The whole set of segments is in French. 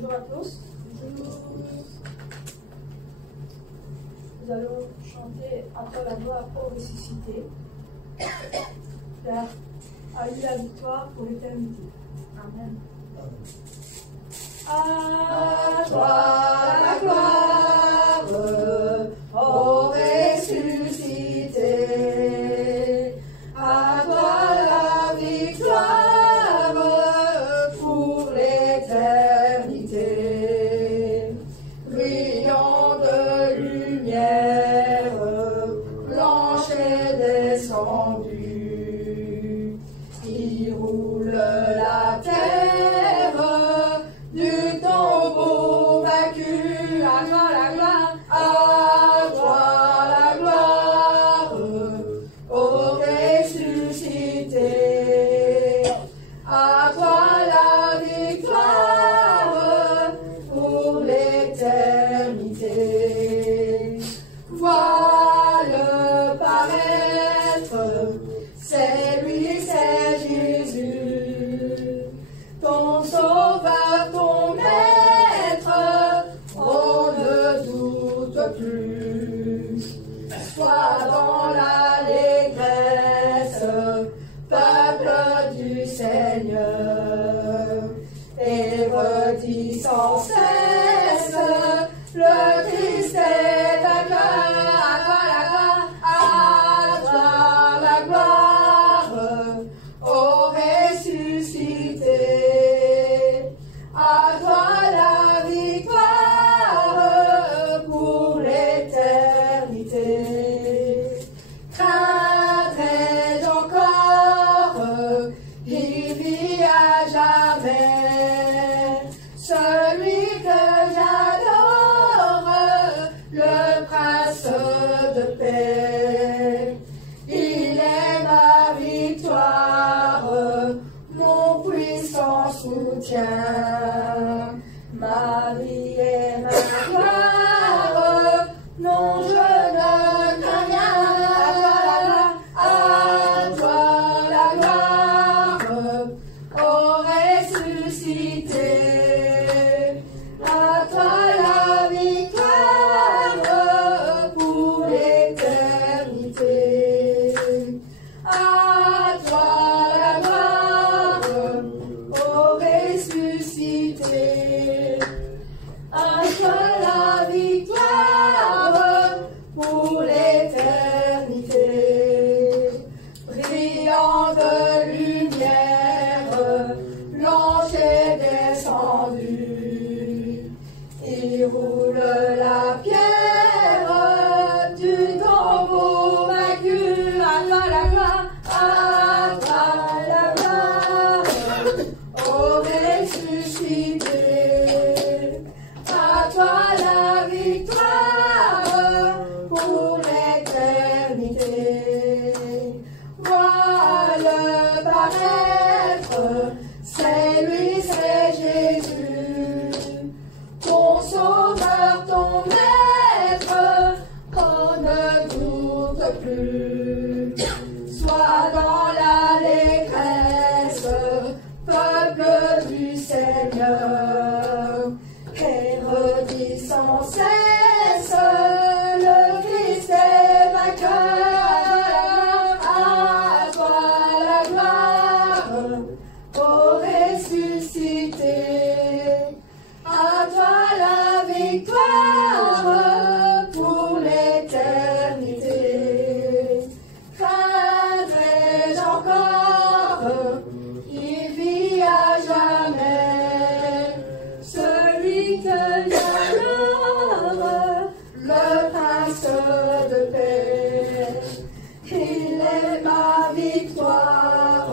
Bonjour à tous. Nous allons chanter après la gloire au ressuscité. Père a eu la victoire pour l'éternité. Amen. À toi la gloire, ô ressuscité. À toi la victoire pour l'éternité. Brillant de lumière, blanche et descendue, qui roule la terre du tombeau vaincu. À toi la gloire, à toi la gloire, ô ressuscité. À toi la victoire pour l'éternité. Vois-le paraître, c'est lui, c'est Jésus, ton sauveur, ton maître, on ne doute plus. Sois dans l'allégresse, peuple du Seigneur, et redis sans cesse, le Christ est vainqueur. À toi la gloire, ô ressuscité. À toi la victoire pour l'éternité. Craindrai-je encore, il vit à jamais, celui que j'adore, le prince de paix. Il est ma victoire, mon puissant soutien, ma vie et ma gloire. Non, je ne crains rien. À toi la gloire, ô ressuscité. À toi la victoire pour l'éternité. À toi la gloire, ô ressuscité. À toi la victoire pour l'éternité. Brillant de lumière, blanche et descendue, il roule la pierre du tombeau vaincu. À toi la gloire, à toi la gloire, ô ressuscité. À toi la victoire pour l'éternité. Vois-le paraître, c'est lui, c'est Jésus, ton sauveur, ton maître, qu'on ne doute plus. Sois dans l'allégresse, peuple du Seigneur, et redis sans cesse, le Christ est vainqueur. À toi la gloire, ô ressuscité. À toi la victoire pour l'éternité. Craindrai-je encore, il vit à jamais, celui que j'adore, le prince de paix. Il est ma victoire,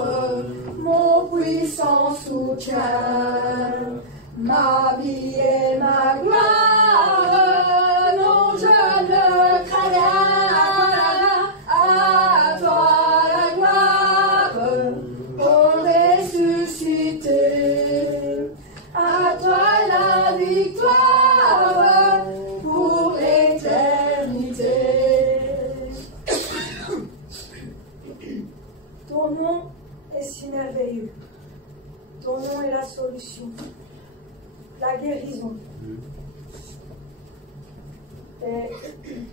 mon puissant soutien, ma vie et ma gloire. Non, je ne crains rien. À toi la gloire, ô ressuscité. À toi la victoire pour l'éternité. Ton nom est si merveilleux. Ton nom est la solution. la guérison. Et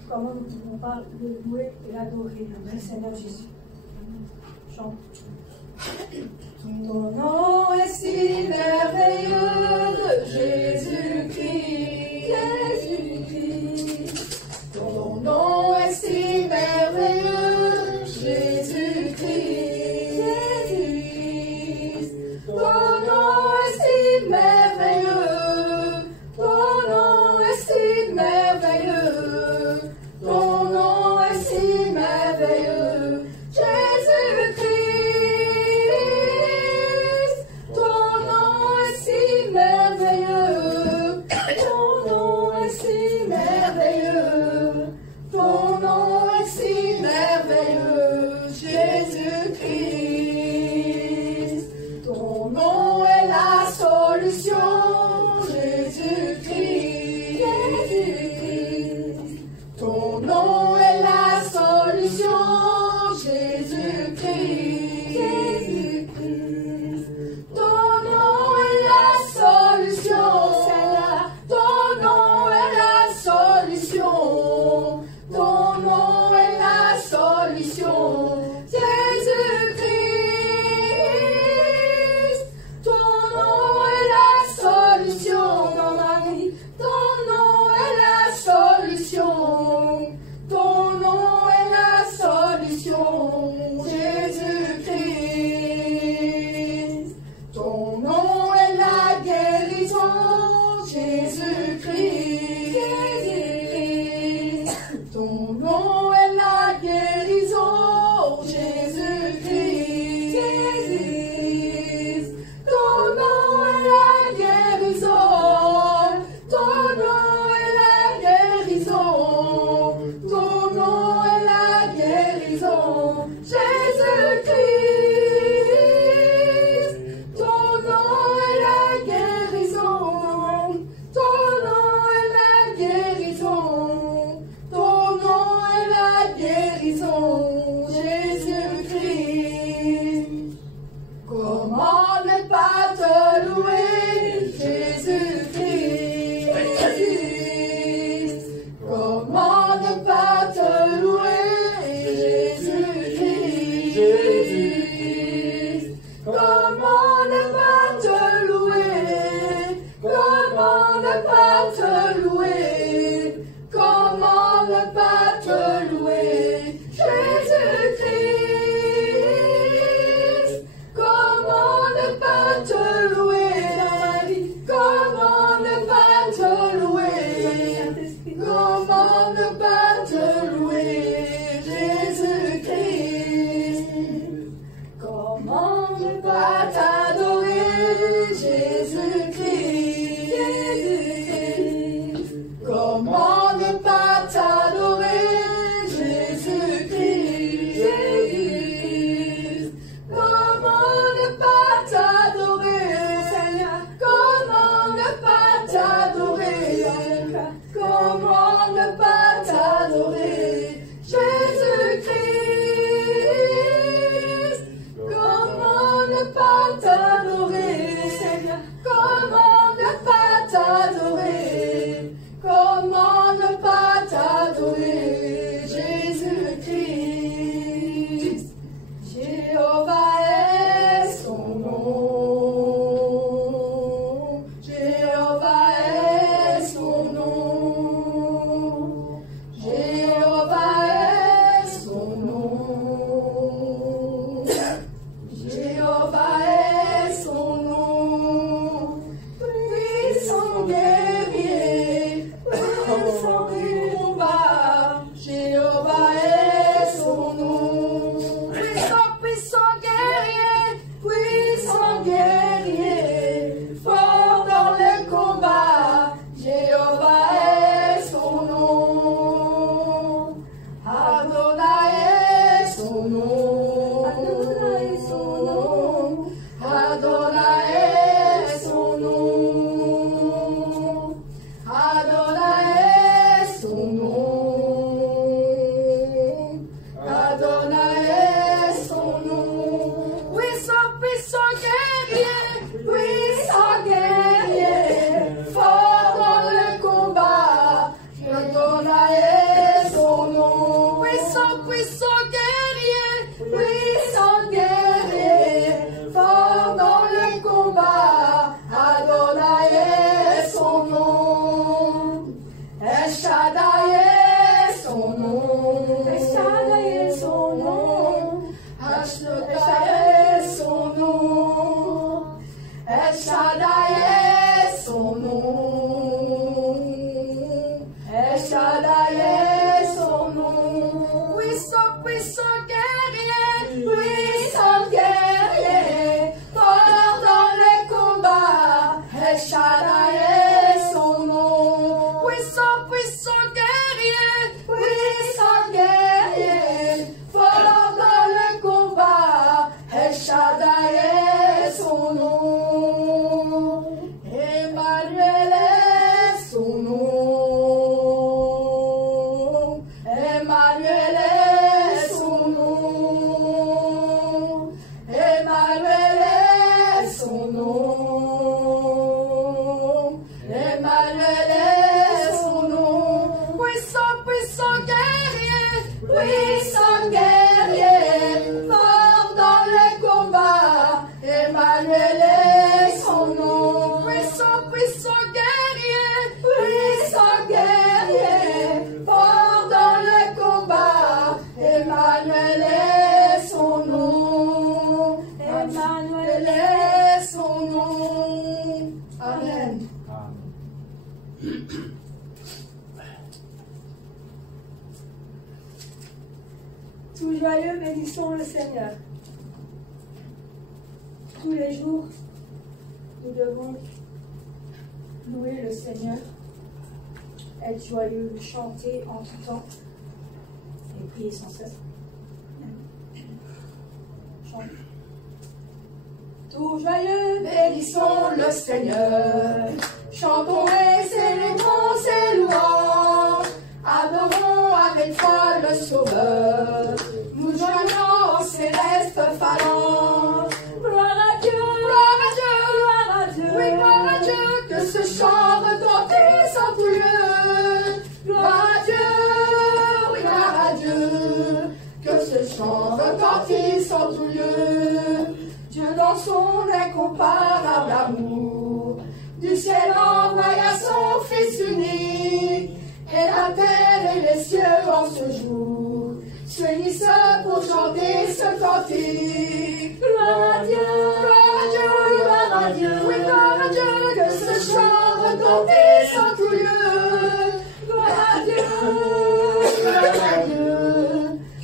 comment nous pouvons pas le louer et l'adorer, le Seigneur Jésus. Chante. Ton nom est si merveilleux, Jésus-Christ, Jésus-Christ. Ton nom est si merveilleux, Jésus-Christ, Jésus-Christ. Ton nom est si merveilleux, ton nom est si merveilleux, ton nom est si merveilleux, Jésus-Christ. Comment Shaddai est son nom. Puissant, puissant guerrier, puissant guerrier, fort dans le combat. El Shaddai est son nom. Emmanuel est son nom. Emmanuel est son nom. Emmanuel est son nom. Emmanuel est son nom. Puissant, puissant guerrier, puissant guerrier, fort dans le combat. Emmanuel est son nom. Puissant, puissant guerrier, puissant guerrier, fort dans le combat. Emmanuel est son nom. Emmanuel est son nom. Amen. Tout joyeux, bénissons le Seigneur. Tous les jours, nous devons louer le Seigneur, être joyeux, chanter en tout temps et prier sans cesse. Chante. Tout joyeux, Bénissons le Seigneur, chantons et célébrons ses louanges, adorons avec foi le Sauveur, nous joignons en céleste phalange. gloire à Dieu, Gloire à Dieu, gloire à Dieu, oui, gloire à Dieu, que ce chant retentisse en tout lieu. Gloire à Dieu, oui, gloire à Dieu, que ce chant retentisse en tout lieu. Dieu dans son incomparable amour, du ciel envoya son Fils unique, et la terre et les cieux en ce jour s'unissent pour chanter ce cantique. gloire à Dieu, Gloire à Dieu, gloire à Dieu, oui, gloire à Dieu, que ce chant retentisse en tout lieu. gloire à Dieu, Gloire à Dieu,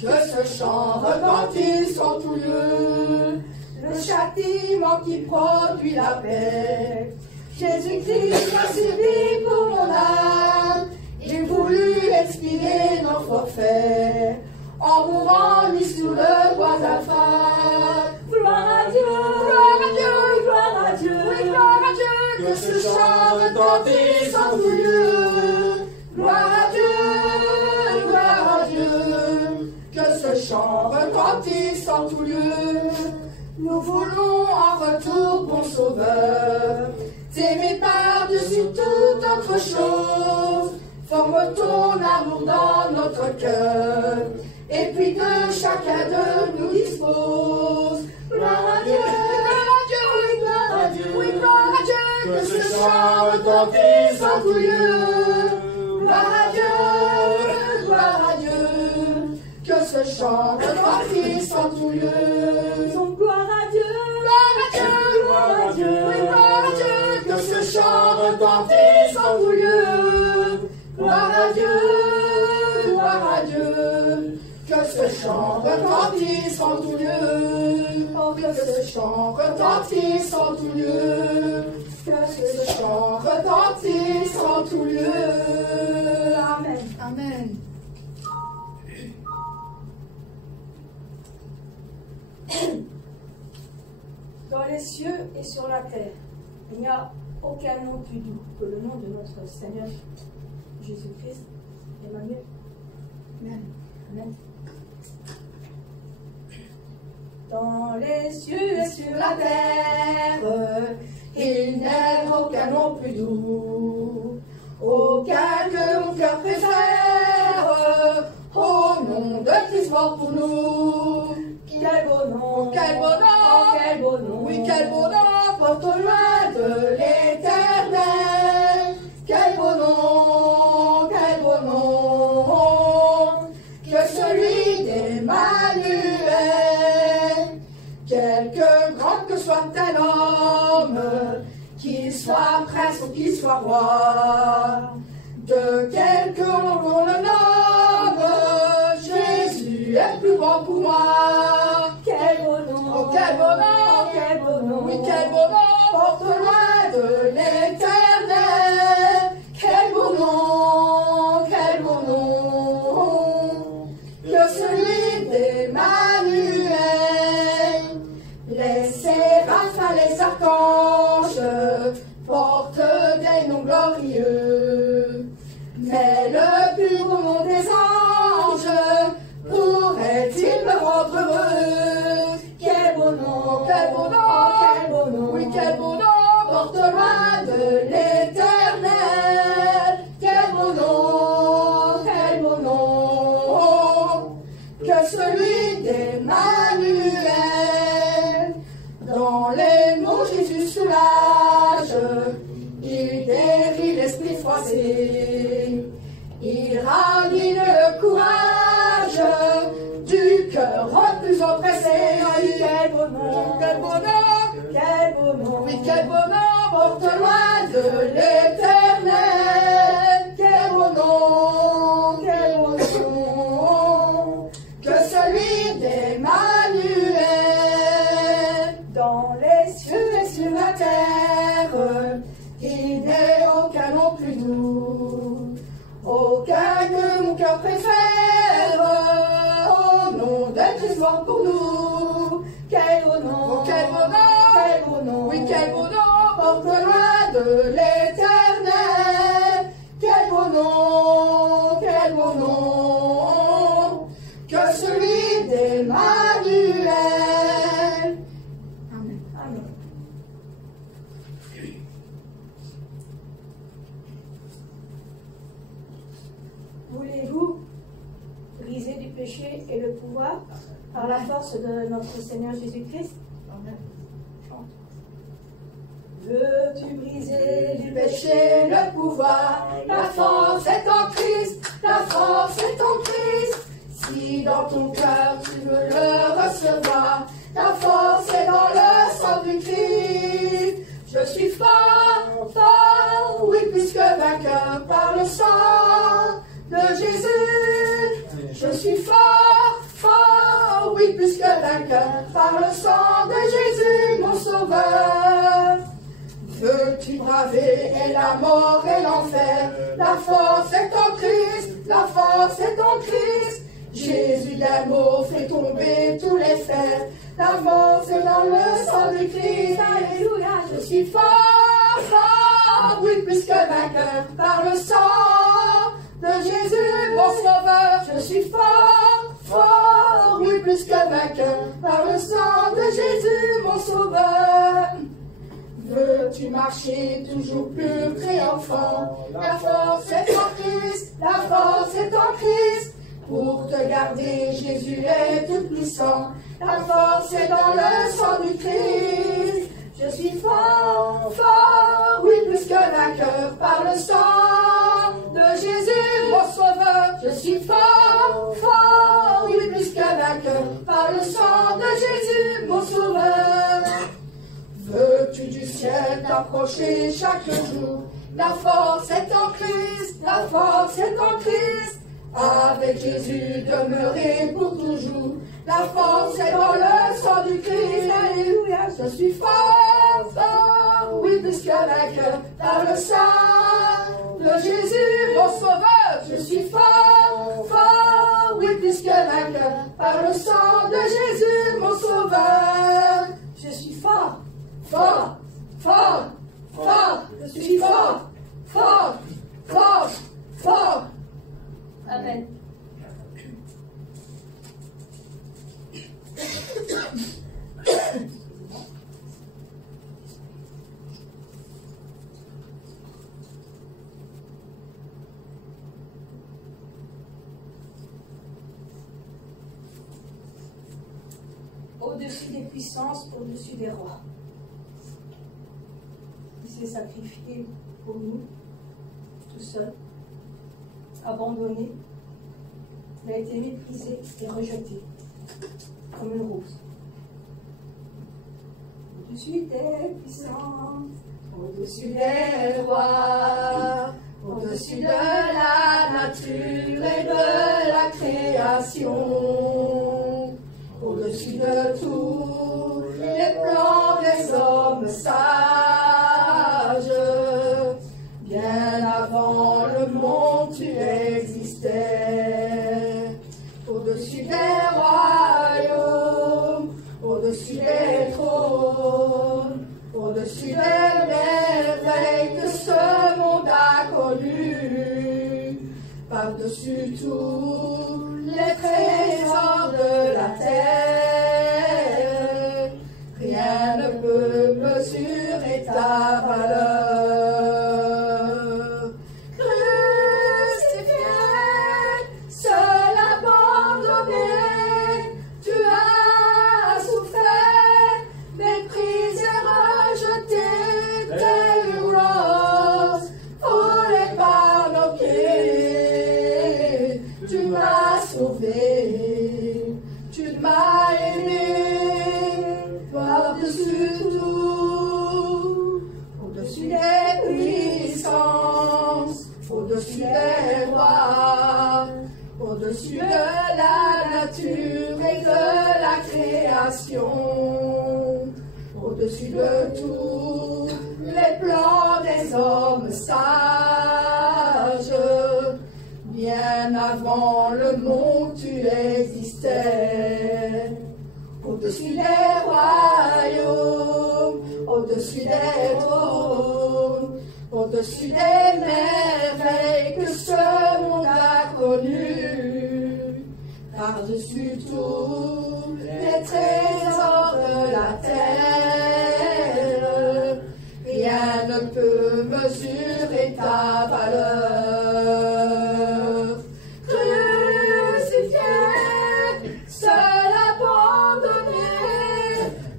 que ce chant retentisse en tout lieu. Le châtiment qui produit la paix, Jésus-Christ a subi pour mon âme. Il voulut expier nos forfaits en mourant lui sur le bois d'Alpha. gloire à Dieu, Gloire à Dieu, gloire à Dieu, oui, gloire à Dieu, que ce chant retentisse en tout lieu. Gloire à Dieu, que ce chant retentisse en tout lieu. Nous voulons en retour, bon Sauveur, t'aimer par-dessus toute autre chose. Forme ton amour dans notre cœur, et puis que chacun de nous dispose. Gloire à Dieu, oui, gloire à Dieu, oui, gloire à Dieu, que ce chant retentisse en tout lieu. Gloire à Dieu, que ce chant retentisse en tout lieu. donc gloire à Dieu, Gloire à Dieu, oui, gloire à Dieu, que ce chant retentisse en tout lieu. Gloire à Dieu, que ce chant retentisse en tout lieu. Oh, que ce chant retentisse en tout lieu. Que ce chant retentisse en tout lieu. amen. Amen. Dans les cieux et sur la terre, il n'y a aucun nom plus doux que le nom de notre Seigneur Jésus-Christ, Emmanuel. Amen. Amen. Dans les cieux et sur la terre, Il n'est aucun nom plus doux, aucun que mon cœur préfère, au nom de Christ mort pour nous. quel beau nom, Quel beau nom, oh, quel beau nom, oui, quel beau nom, porte loin de l'éternel. Quel beau nom, que celui d'Emmanuel. Quelque grand que soit un homme, qu'il soit prince ou qu'il soit roi, de quelque nom qu'on le nomme, Jésus est plus grand pour moi. quel beau nom, Oh, quel beau nom, oh, quel beau nom, oui, quel beau nom, porte loin de l'éternel. Jésus soulage, il guérit l'esprit froissé, il ravit le courage du cœur le plus oppressé. Quel beau nom, quel beau nom, quel beau nom, oui, quel beau nom, porte loin de l'Éternel. Quel beau nom que celui d'Emmanuel. Dans les cieux et sur la terre, il n'est aucun nom plus doux, aucun que mon cœur préfère, au nom de Christ mort pour nous. Quel beau nom, quel beau nom, quel beau nom, oui, quel beau nom, porte loin de l'Éternel. Quel beau nom que celui d'Emmanuel. Amen. Amen. Voulez-vous briser du péché et le pouvoir par la force de notre Seigneur Jésus-Christ? Amen. Chante. Veux-tu briser du péché le pouvoir? La force est en Christ, la force est en Christ. Si dans ton cœur tu veux le recevoir, la force est dans le sang du Christ. Je suis fort, fort, oui, plus que vainqueur par le sang de Jésus. Je suis fort, fort, oui, plus que vainqueur par le sang de Jésus, mon sauveur. Veux-tu braver et la mort et l'enfer? La force est en Christ, la force est en Christ. Jésus d'amour fait tomber tous les fers. La force est dans le sang du Christ. Alléluia. Je suis fort, fort, oui, plus que vainqueur par le sang de Jésus, mon sauveur. Je suis fort, fort, oui, plus que vainqueur par le sang de Jésus, mon sauveur. Veux-tu marcher toujours plus triomphant? La force est en Christ, la force est en Christ. Pour te garder, Jésus est tout puissant. La force est dans le sang du Christ. Je suis fort, fort, oui, plus que vainqueur par le sang de Jésus, mon sauveur. Je suis fort, fort, oui, plus que vainqueur par le sang de Jésus, mon sauveur. Veux-tu du ciel t'approcher chaque jour? La force est en Christ, la force est en Christ. Avec Jésus demeurer pour toujours. La force est dans le sang du Christ. Alléluia. Je suis fort, fort, oui, plus que vainqueur par le sang de Jésus, mon sauveur. Je suis fort, fort, oui, plus que vainqueur par le sang de Jésus, mon sauveur. Je suis fort, fort, fort, fort. Je suis fort, fort, fort, fort. Amen. Au-dessus des puissances, au-dessus des rois. Il s'est sacrifié pour nous, tout seul, abandonné. Il a été méprisé et rejeté, comme une rose. Au-dessus des puissances, au-dessus des rois, au-dessus de la nature et de la création, au-dessus de tous les plans des hommes sages, bien avant le monde tu existais, au-dessus des royaumes, au-dessus des trônes, au-dessus des merveilles que ce monde a connues, par-dessus tous les trésors de la terre, rien ne peut mesurer ta valeur. Crucifié, seul abandonné, tu as souffert, méprisé, rejeté. de tous les plans des hommes sages. Bien avant le monde, tu existais. Au-dessus des royaumes, au-dessus des trônes, au-dessus des merveilles que ce monde a connues. Par-dessus tous les trésors de la terre, rien ne peut mesurer ta valeur. Crucifié, seul abandonné,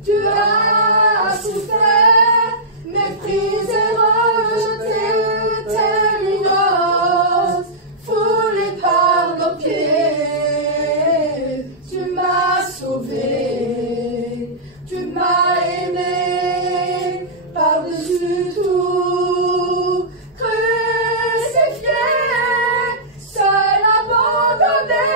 tu as souffert, méprisé, rejeté, tel une rose, foulé par nos pieds. Tu m'as sauvé, tu m'as aimé, par-dessus tout, crucifié, seul abandonné,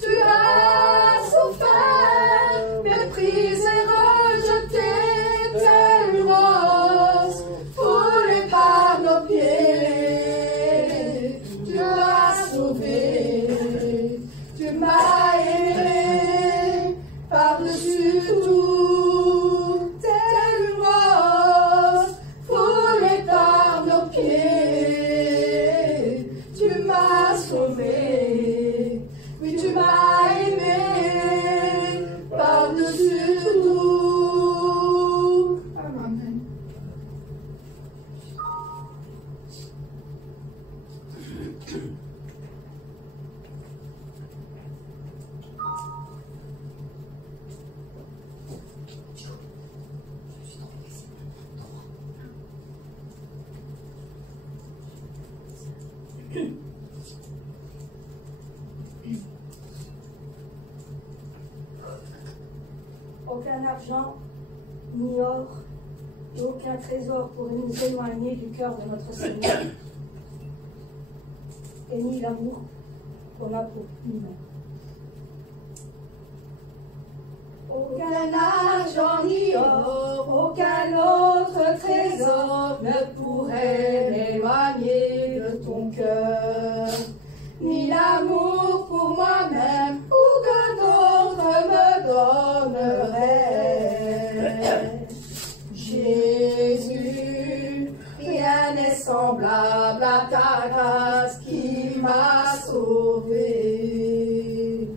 tu as souffert, méprisé, rejeté, tel une rose, foulé par nos pieds. Tu m'as sauvé, tu m'as aimé, par-dessus tout, telle une rose, foulée par nos pieds. Tu m'as sauvé, oui, tu m'as aimé, par-dessus tout. Amen. Aucun argent, ni or, et aucun trésor pourrait nous éloigner du cœur de notre Seigneur, et ni l'amour qu'on a pour lui-même. Aucun argent, ni or, aucun autre trésor ne pourrait m'éloigner de ton cœur, ni l'amour pour moi-même, ou que d'autres me donneraient. Jésus, rien n'est semblable à ta grâce qui m'a sauvé.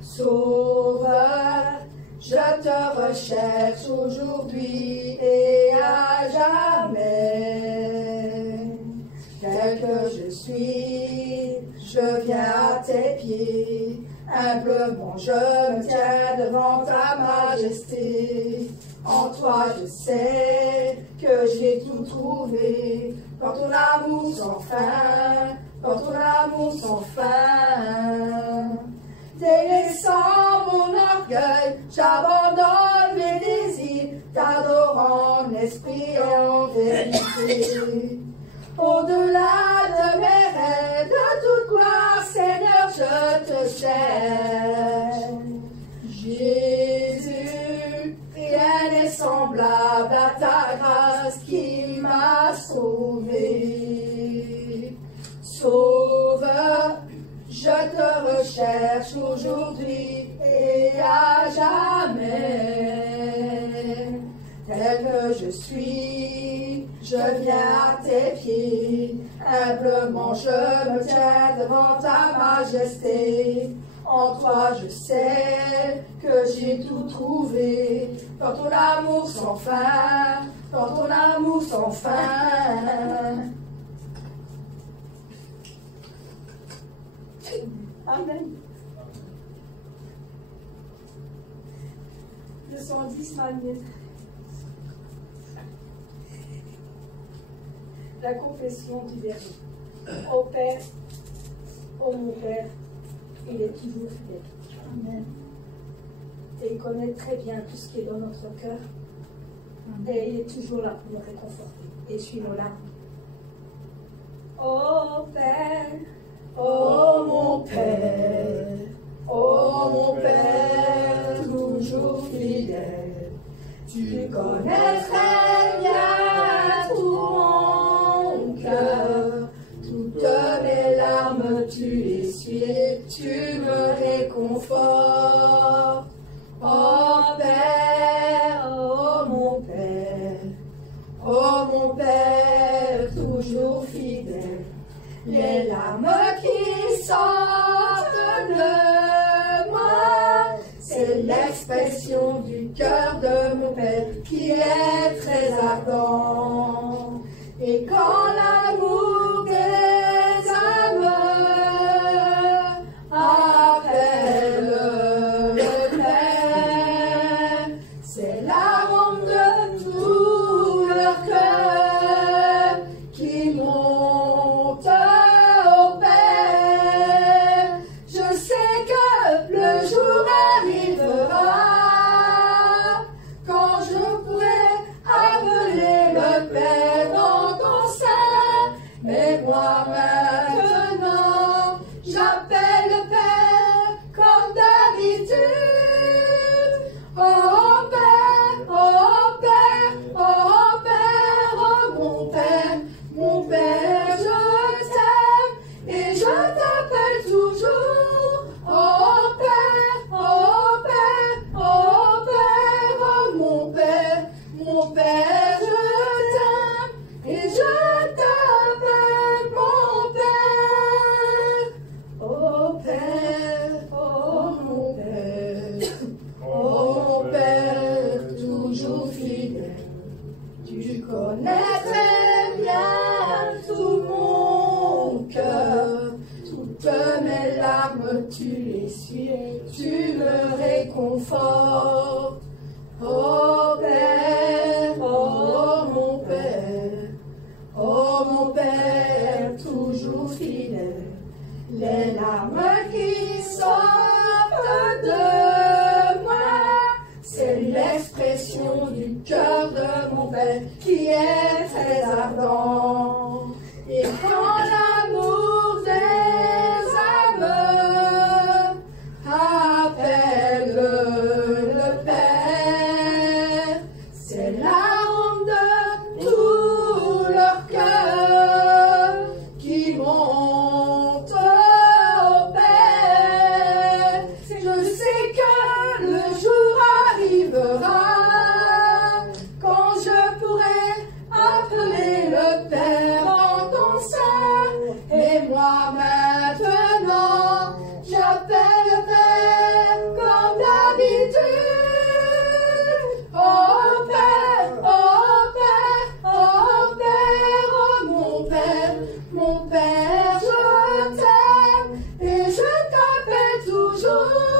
Sauveur, je te recherche aujourd'hui et à jamais. Tel que je suis, je viens à tes pieds. Humblement je me tiens devant ta majesté. En toi je sais que j'ai tout trouvé. Dans ton amour sans fin, dans ton amour sans fin. Délaissant mon orgueil, j'abandonne mes désirs, t'adorant en esprit et en vérité. Au-delà de mes rêves, de toute gloire, Seigneur, je te cherche. Jésus, rien n'est semblable à ta grâce qui m'a sauvé. Sauveur, je te recherche aujourd'hui et à jamais. Tel que je suis, je viens à tes pieds. Humblement je me tiens devant ta majesté. En toi je sais que j'ai tout trouvé. Dans ton amour sans fin, dans ton amour sans fin. Amen. Le 110 Manuel. La confession du verbe. Ô Père, ô mon Père, il est toujours fidèle. Amen. Et il connaît très bien tout ce qui est dans notre cœur. Et il est toujours là pour nous réconforter. Essuie nos larmes. Ô Père, ô mon Père, toujours fidèle. Tu connais très bien tout mon cœur, toutes mes larmes tu essuies, tu me réconfortes. Oh Père, oh mon Père, toujours fidèle, les larmes qui sortent de moi, c'est l'expression du cœur de mon Père qui est très ardent. Et quand l'amour des âmes appelle le Père, c'est la ronde de tout leur cœur qui monte au Père. Je sais que le jour arrivera quand je pourrai appeler le Père dans ton sein. Mais moi maintenant, j'appelle le Père comme d'habitude. Oh Père, oh Père, oh Père, oh mon Père, je t'aime et je t'appelle toujours. Oh Père, oh Père, oh Père, oh mon Père, je t'aime et je t'appelle mon Père. Oh Père, oh mon Père, oh mon Père, toujours fidèle. Tu connais très bien tout mon cœur, toutes mes larmes tu les suis, tu me réconfortes. Oh Père, oh mon Père, toujours fidèle, les larmes qui sortent de moi, c'est l'expression du cœur de mon Père qui est très ardent. Et quand l'amour des âmes appelle le Père, c'est la ronde de tout leur cœur qui monte au Père. Je sais que le jour arrivera quand je pourrai appeler le Père dans ton sein. Et moi maintenant, j'appelle le Père comme d'habitude. Oh Père, oh Père, oh Père, oh mon Père, je t'aime et je t'appelle toujours.